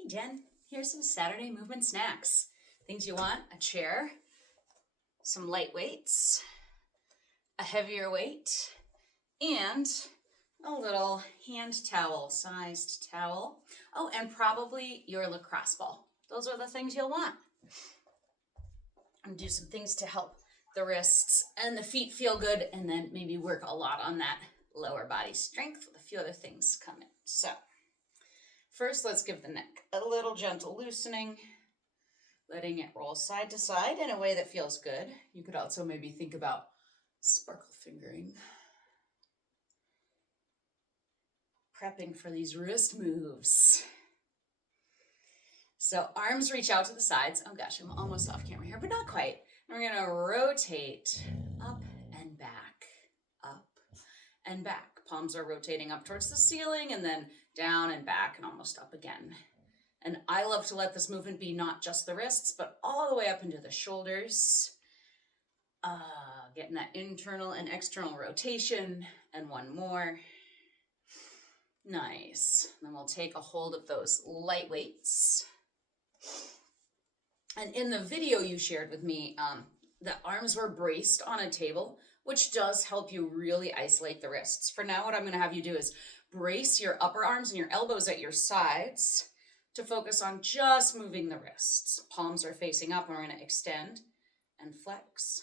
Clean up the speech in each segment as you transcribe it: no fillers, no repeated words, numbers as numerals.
Hey Jen, here's some Saturday movement snacks. Things you want: a chair, some light weights, a heavier weight, and a little hand towel, sized towel. Oh, and probably your lacrosse ball. Those are the things you'll want. And do some things to help the wrists and the feet feel good, and then maybe work a lot on that lower body strength with a few other things coming. So first, let's give the neck a little gentle loosening, letting it roll side to side in a way that feels good. You could also maybe think about sparkle fingering, prepping for these wrist moves. So arms reach out to the sides. Oh gosh, I'm almost off camera here, but not quite. And we're gonna rotate up and back, up and back. Palms are rotating up towards the ceiling and then down and back and almost up again. And I love to let this movement be not just the wrists, but all the way up into the shoulders. Getting that internal and external rotation. And one more. Nice. Then we'll take a hold of those light weights. And in the video you shared with me, the arms were braced on a table, which does help you really isolate the wrists. For now, what I'm going to have you do is brace your upper arms and your elbows at your sides to focus on just moving the wrists. Palms are facing up, and we're going to extend and flex,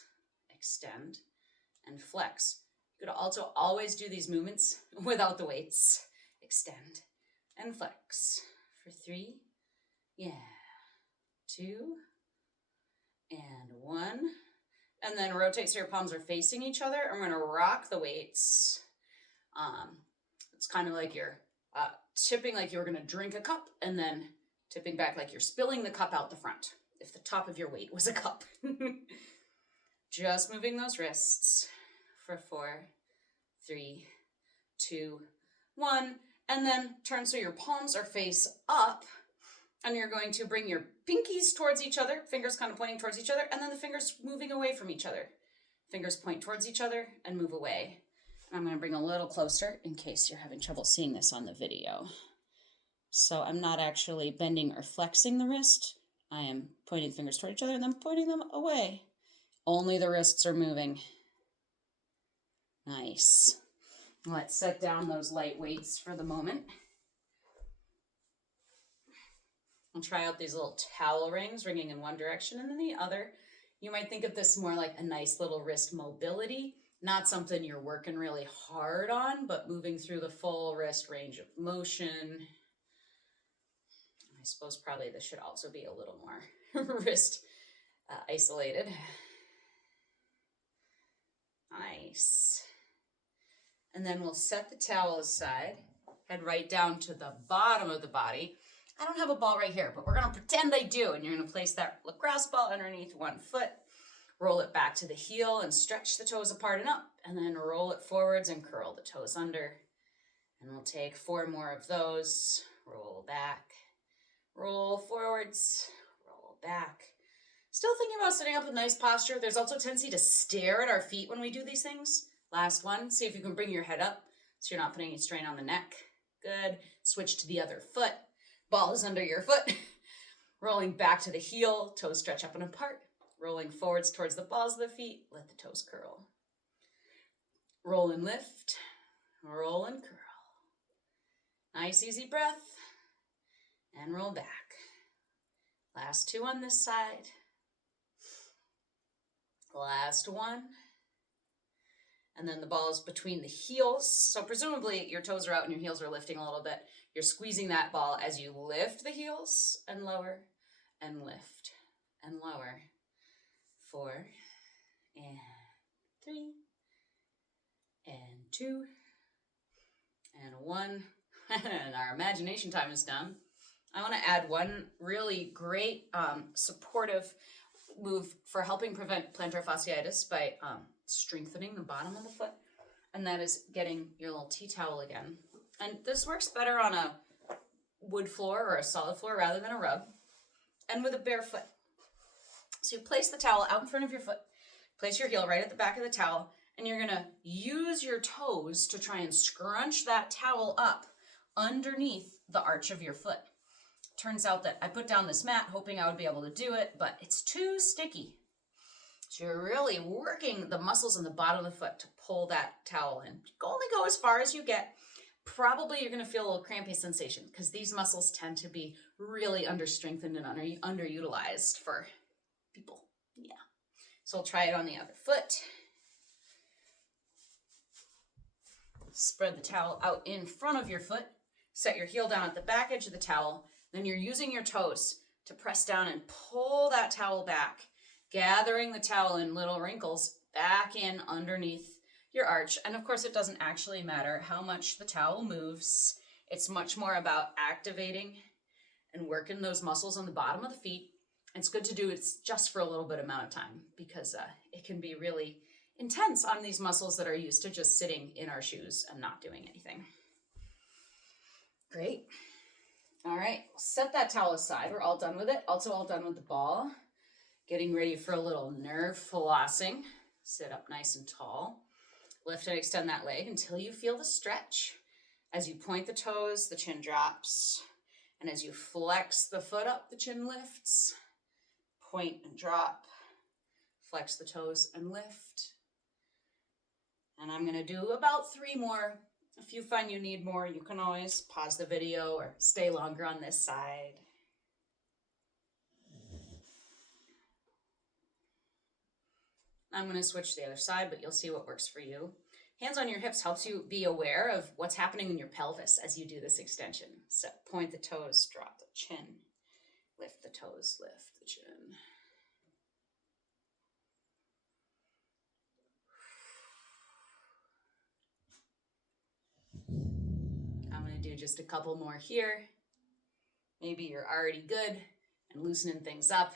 extend and flex. You could also always do these movements without the weights. Extend and flex for 3, 2, and 1. And then rotate so your palms are facing each other. And we're going to rock the weights. It's kind of like you're tipping like you were going to drink a cup, and then tipping back like you're spilling the cup out the front, if the top of your weight was a cup. Just moving those wrists for 4, 3, 2, 1. And then turn so your palms are face up. And you're going to bring your pinkies towards each other, fingers kind of pointing towards each other, and then the fingers moving away from each other. Fingers point towards each other and move away. And I'm going to bring a little closer in case you're having trouble seeing this on the video. So I'm not actually bending or flexing the wrist. I am pointing fingers toward each other and then pointing them away. Only the wrists are moving. Nice. Let's set down those light weights for the moment. And try out these little towel rings, ringing in one direction and then the other. You might think of this more like a nice little wrist mobility, not something you're working really hard on, but moving through the full wrist range of motion. I suppose probably this should also be a little more wrist isolated. Nice. And then we'll set the towel aside, head right down to the bottom of the body. I don't have a ball right here, but we're going to pretend I do. And you're going to place that lacrosse ball underneath one foot, roll it back to the heel and stretch the toes apart and up, and then roll it forwards and curl the toes under. And we'll take 4 more of those. Roll back, roll forwards, roll back. Still thinking about setting up a nice posture. There's also a tendency to stare at our feet when we do these things. Last one, see if you can bring your head up so you're not putting any strain on the neck. Good. Switch to the other foot. Ball is under your foot. Rolling back to the heel, toes stretch up and apart. Rolling forwards towards the balls of the feet, let the toes curl. Roll and lift, roll and curl. Nice easy breath, and roll back. Last 2 on this side. Last 1. And then the ball is between the heels. So presumably your toes are out and your heels are lifting a little bit. You're squeezing that ball as you lift the heels and lower and lift and lower. 4 and 3 and 2 and 1. And our imagination time is done. I want to add one really great supportive move for helping prevent plantar fasciitis by strengthening the bottom of the foot, and that is getting your little tea towel again. And this works better on a wood floor or a solid floor rather than a rug, and with a bare foot. So you place the towel out in front of your foot, place your heel right at the back of the towel, and you're going to use your toes to try and scrunch that towel up underneath the arch of your foot. Turns out that I put down this mat hoping I would be able to do it, but it's too sticky. So you're really working the muscles in the bottom of the foot to pull that towel in. Only go as far as you get. Probably you're going to feel a little crampy sensation because these muscles tend to be really understrengthened and underutilized for people. Yeah. So I'll try it on the other foot. Spread the towel out in front of your foot. Set your heel down at the back edge of the towel. Then you're using your toes to press down and pull that towel back, gathering the towel in little wrinkles back in underneath your arch. And of course, it doesn't actually matter how much the towel moves. It's much more about activating and working those muscles on the bottom of the feet. And it's good to do it just for a little bit amount of time because it can be really intense on these muscles that are used to just sitting in our shoes and not doing anything. Great. All right, set that towel aside. We're all done with it. Also all done with the ball. Getting ready for a little nerve flossing. Sit up nice and tall. Lift and extend that leg until you feel the stretch. As you point the toes, the chin drops. And as you flex the foot up, the chin lifts. Point and drop. Flex the toes and lift. And I'm going to do about 3 more. If you find you need more, you can always pause the video or stay longer on this side. I'm going to switch to the other side, but you'll see what works for you. Hands on your hips helps you be aware of what's happening in your pelvis as you do this extension. So point the toes, drop the chin. Lift the toes, lift the chin. I'm going to do just a couple more here. Maybe you're already good and loosening things up.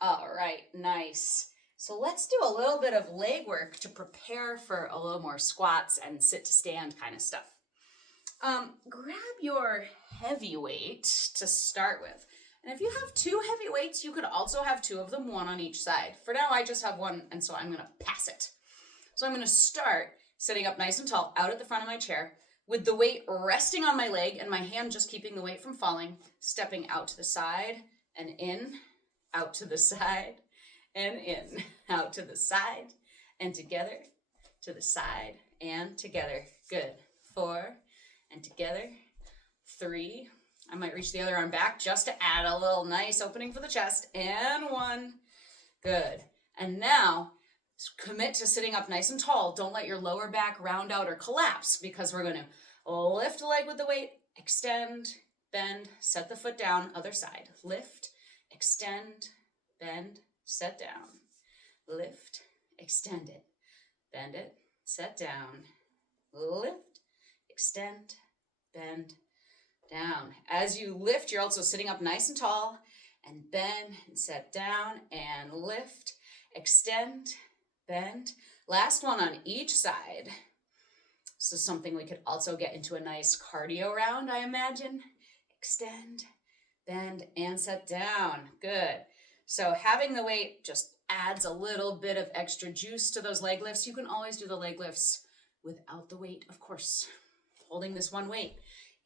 All right, nice. So let's do a little bit of leg work to prepare for a little more squats and sit to stand kind of stuff. Grab your heavy weight to start with. And if you have 2 heavy weights, you could also have 2 of them, 1 on each side. For now, I just have 1, and so I'm going to pass it. So I'm going to start sitting up nice and tall out at the front of my chair with the weight resting on my leg and my hand just keeping the weight from falling, stepping out to the side and in, out to the side, and in, out to the side, and together, to the side, and together. Good. 4, and together. 3. I might reach the other arm back just to add a little nice opening for the chest. And 1. Good. And now, commit to sitting up nice and tall. Don't let your lower back round out or collapse because we're going to lift the leg with the weight, extend, bend, set the foot down, other side. Lift, extend, bend, set down, lift, extend it, bend it, set down, lift, extend, bend, down. As you lift, you're also sitting up nice and tall and bend and set down and lift, extend, bend. Last one on each side. So something we could also get into a nice cardio round, I imagine. Extend, bend, and set down. Good. So having the weight just adds a little bit of extra juice to those leg lifts. You can always do the leg lifts without the weight, of course. Holding this one weight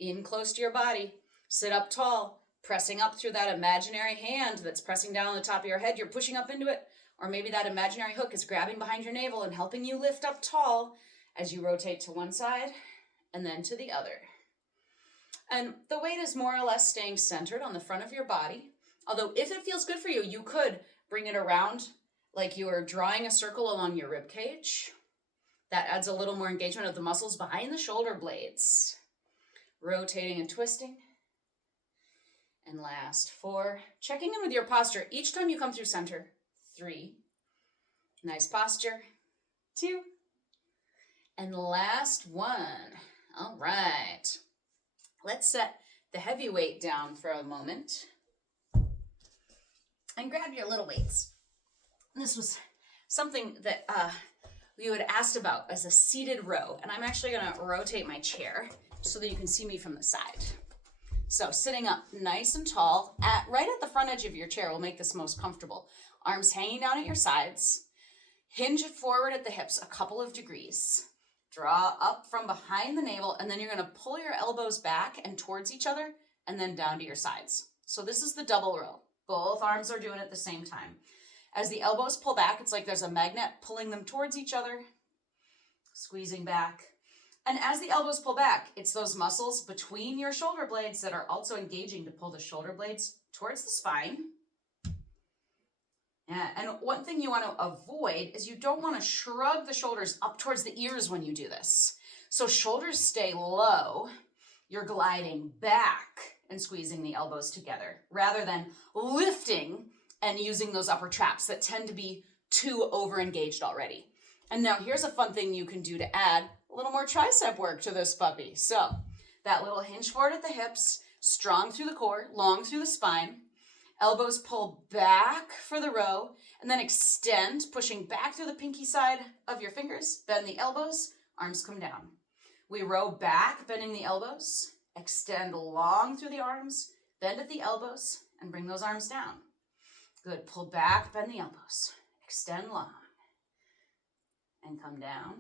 in close to your body. Sit up tall, pressing up through that imaginary hand that's pressing down on the top of your head. You're pushing up into it. Or maybe that imaginary hook is grabbing behind your navel and helping you lift up tall as you rotate to one side and then to the other. And the weight is more or less staying centered on the front of your body. Although if it feels good for you, you could bring it around like you are drawing a circle along your rib cage. That adds a little more engagement of the muscles behind the shoulder blades. Rotating and twisting. And last, 4. Checking in with your posture each time you come through center. 3. Nice posture. 2. And last 1. All right. Let's set the heavy weight down for a moment. And grab your little weights. This was something that you had asked about as a seated row. And I'm actually going to rotate my chair so that you can see me from the side. So sitting up nice and tall, right at the front edge of your chair will make this most comfortable. Arms hanging down at your sides. Hinge it forward at the hips a couple of degrees. Draw up from behind the navel, and then you're going to pull your elbows back and towards each other and then down to your sides. So this is the double row. Both arms are doing it at the same time. As the elbows pull back, it's like there's a magnet pulling them towards each other, squeezing back. And as the elbows pull back, it's those muscles between your shoulder blades that are also engaging to pull the shoulder blades towards the spine. Yeah, and one thing you want to avoid is you don't want to shrug the shoulders up towards the ears when you do this. So shoulders stay low, you're gliding back and squeezing the elbows together rather than lifting and using those upper traps that tend to be too over-engaged already. And now here's a fun thing you can do to add a little more tricep work to this puppy. So that little hinge forward at the hips, strong through the core, long through the spine. Elbows pull back for the row and then extend, pushing back through the pinky side of your fingers. Bend the elbows, arms come down. We row back, bending the elbows, extend long through the arms, bend at the elbows, and bring those arms down. Good, pull back, bend the elbows, extend long, and come down.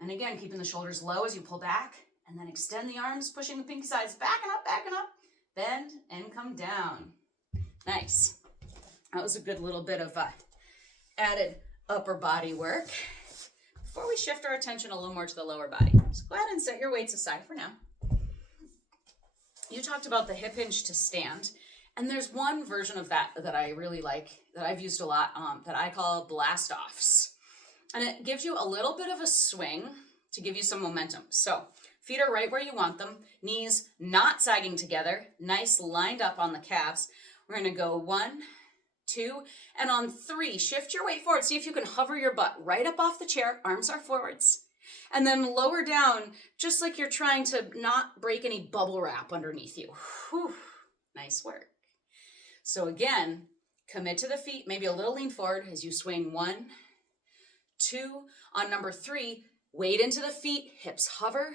And again, keeping the shoulders low as you pull back, and then extend the arms, pushing the pinky sides back and up, bend, and come down. Nice. That was a good little bit of added upper body work. Before we shift our attention a little more to the lower body, just go ahead and set your weights aside for now. You talked about the hip hinge to stand, and there's one version of that that I really like, that I've used a lot, that I call blast-offs. And it gives you a little bit of a swing to give you some momentum. So feet are right where you want them, knees not sagging together, nice lined up on the calves. We're gonna go 1, 2, and on 3, shift your weight forward. See if you can hover your butt right up off the chair, arms are forwards. And then lower down, just like you're trying to not break any bubble wrap underneath you. Whew. Nice work. So again, commit to the feet, maybe a little lean forward as you swing 1, 2. On number 3, weight into the feet, hips hover.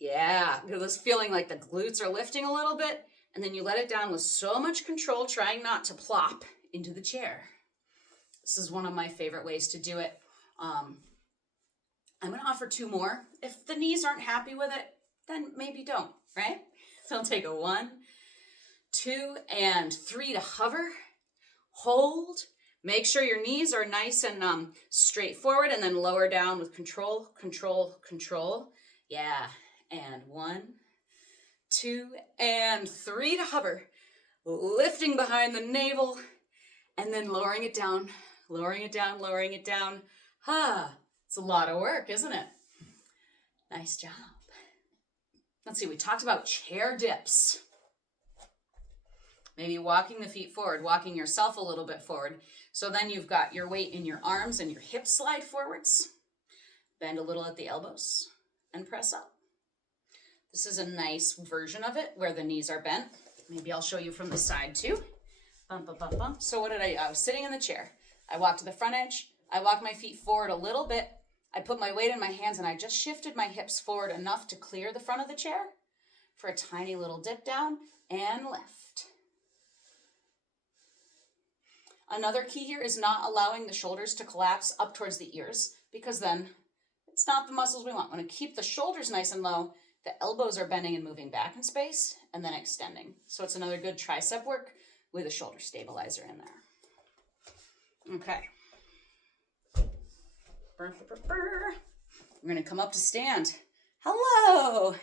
Yeah, this feeling like the glutes are lifting a little bit. And then you let it down with so much control, trying not to plop into the chair. This is one of my favorite ways to do it. I'm going to offer 2 more. If the knees aren't happy with it, then maybe don't, right? So I'll take a 1, 2, and 3 to hover. Hold. Make sure your knees are nice and straight forward, and then lower down with control, control, control. Yeah, and 1, 2, and 3 to hover, lifting behind the navel, and then lowering it down, lowering it down, lowering it down. It's a lot of work, isn't it? Nice job. Let's see, we talked about chair dips. Maybe walking the feet forward, walking yourself a little bit forward. So then you've got your weight in your arms and your hips slide forwards. Bend a little at the elbows and press up. This is a nice version of it where the knees are bent. Maybe I'll show you from the side too. Bump, bump, bump, bump. So what did I do? I was sitting in the chair. I walked to the front edge. I walked my feet forward a little bit. I put my weight in my hands and I just shifted my hips forward enough to clear the front of the chair for a tiny little dip down and lift. Another key here is not allowing the shoulders to collapse up towards the ears, because then it's not the muscles we want. We want to keep the shoulders nice and low. The elbows are bending and moving back in space and then extending. So it's another good tricep work with a shoulder stabilizer in there. Okay. We're going to come up to stand. Hello.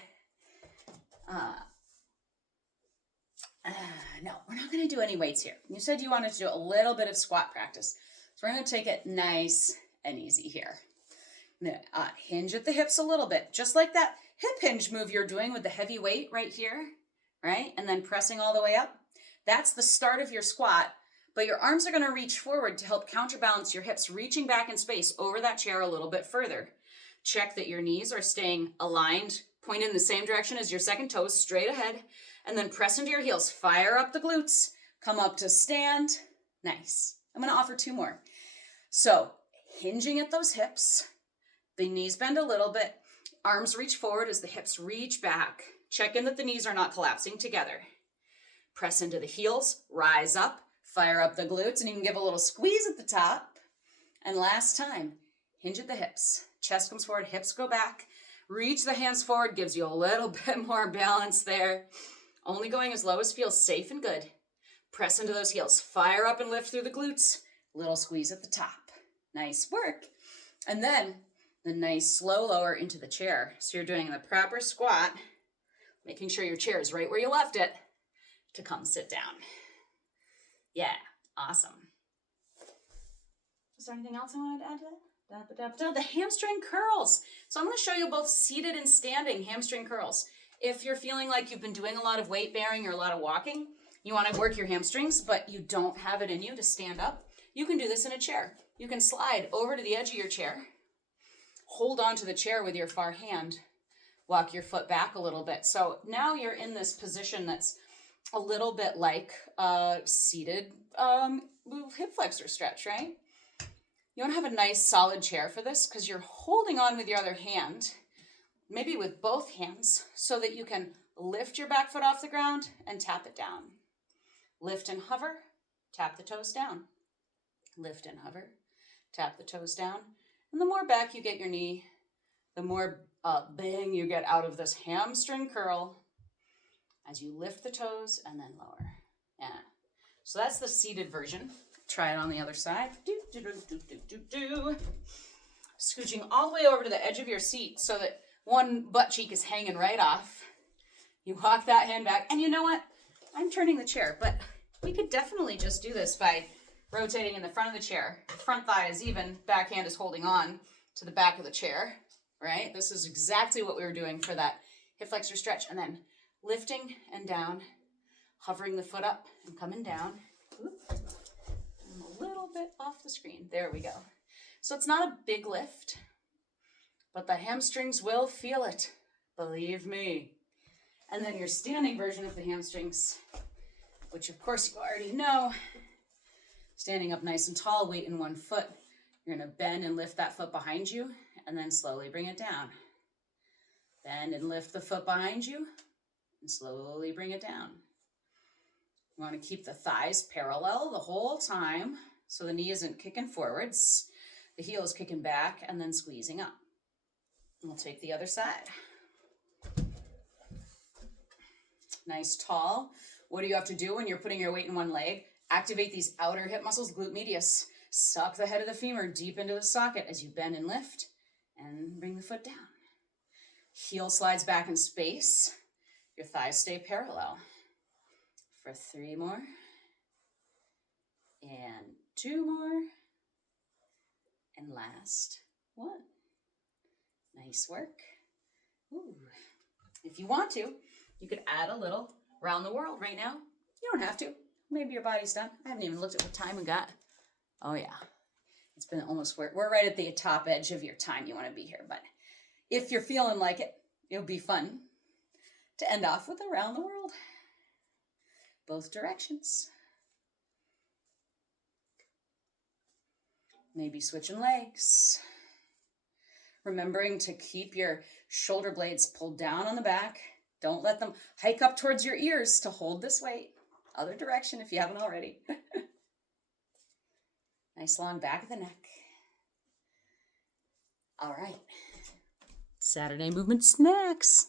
No, we're not going to do any weights here. You said you wanted to do a little bit of squat practice. So we're going to take it nice and easy here. I'm going to hinge at the hips a little bit, just like that hip hinge move you're doing with the heavy weight right here, right? And then pressing all the way up. That's the start of your squat, but your arms are going to reach forward to help counterbalance your hips, reaching back in space over that chair a little bit further. Check that your knees are staying aligned, point in the same direction as your second toes, straight ahead, and then press into your heels. Fire up the glutes, come up to stand. Nice. I'm going to offer 2 more. So hinging at those hips, the knees bend a little bit, arms reach forward as the hips reach back. Check in that the knees are not collapsing together. Press into the heels, rise up, fire up the glutes, and you can give a little squeeze at the top. And last time, hinge at the hips. Chest comes forward, hips go back. Reach the hands forward, gives you a little bit more balance there. Only going as low as feels safe and good. Press into those heels. Fire up and lift through the glutes. Little squeeze at the top. Nice work. And then the nice slow lower into the chair. So you're doing the proper squat, making sure your chair is right where you left it to come sit down. Yeah, awesome. Was there anything else I wanted to add to that? The hamstring curls. So I'm going to show you both seated and standing hamstring curls. If you're feeling like you've been doing a lot of weight bearing or a lot of walking, you want to work your hamstrings, but you don't have it in you to stand up, you can do this in a chair. You can slide over to the edge of your chair, hold on to the chair with your far hand, walk your foot back a little bit. So now you're in this position that's a little bit like a seated hip flexor stretch, right? You want to have a nice solid chair for this because you're holding on with your other hand, maybe with both hands, so that you can lift your back foot off the ground and tap it down. Lift and hover, tap the toes down. Lift and hover, tap the toes down. And the more back you get your knee, the more bang you get out of this hamstring curl as you lift the toes and then lower. Yeah. So that's the seated version. Try it on the other side. Scooching all the way over to the edge of your seat so that one butt cheek is hanging right off. You walk that hand back. And you know what? I'm turning the chair, but we could definitely just do this by rotating in the front of the chair. Front thigh is even, back hand is holding on to the back of the chair, right? This is exactly what we were doing for that hip flexor stretch. And then lifting and down, hovering the foot up and coming down. Oop. I'm a little bit off the screen. There we go. So it's not a big lift, but the hamstrings will feel it. Believe me. And then your standing version of the hamstrings, which of course you already know. Standing up nice and tall, weight in one foot. You're going to bend and lift that foot behind you and then slowly bring it down. Bend and lift the foot behind you and slowly bring it down. You want to keep the thighs parallel the whole time so the knee isn't kicking forwards. The heel is kicking back and then squeezing up. And we'll take the other side. Nice tall. What do you have to do when you're putting your weight in one leg? Activate these outer hip muscles, glute medius. Suck the head of the femur deep into the socket as you bend and lift and bring the foot down. Heel slides back in space. Your thighs stay parallel. For 3 more. And 2 more. And last 1. Nice work. Ooh. If you want to, you could add a little round the world right now. You don't have to. Maybe your body's done. I haven't even looked at what time we got. Oh yeah. It's been almost, we're right at the top edge of your time you want to be here. But if you're feeling like it, it'll be fun to end off with around the world. Both directions. Maybe switching legs. Remembering to keep your shoulder blades pulled down on the back. Don't let them hike up towards your ears to hold this weight. Other direction if you haven't already. Nice long back of the neck. All right. Saturday movement snacks.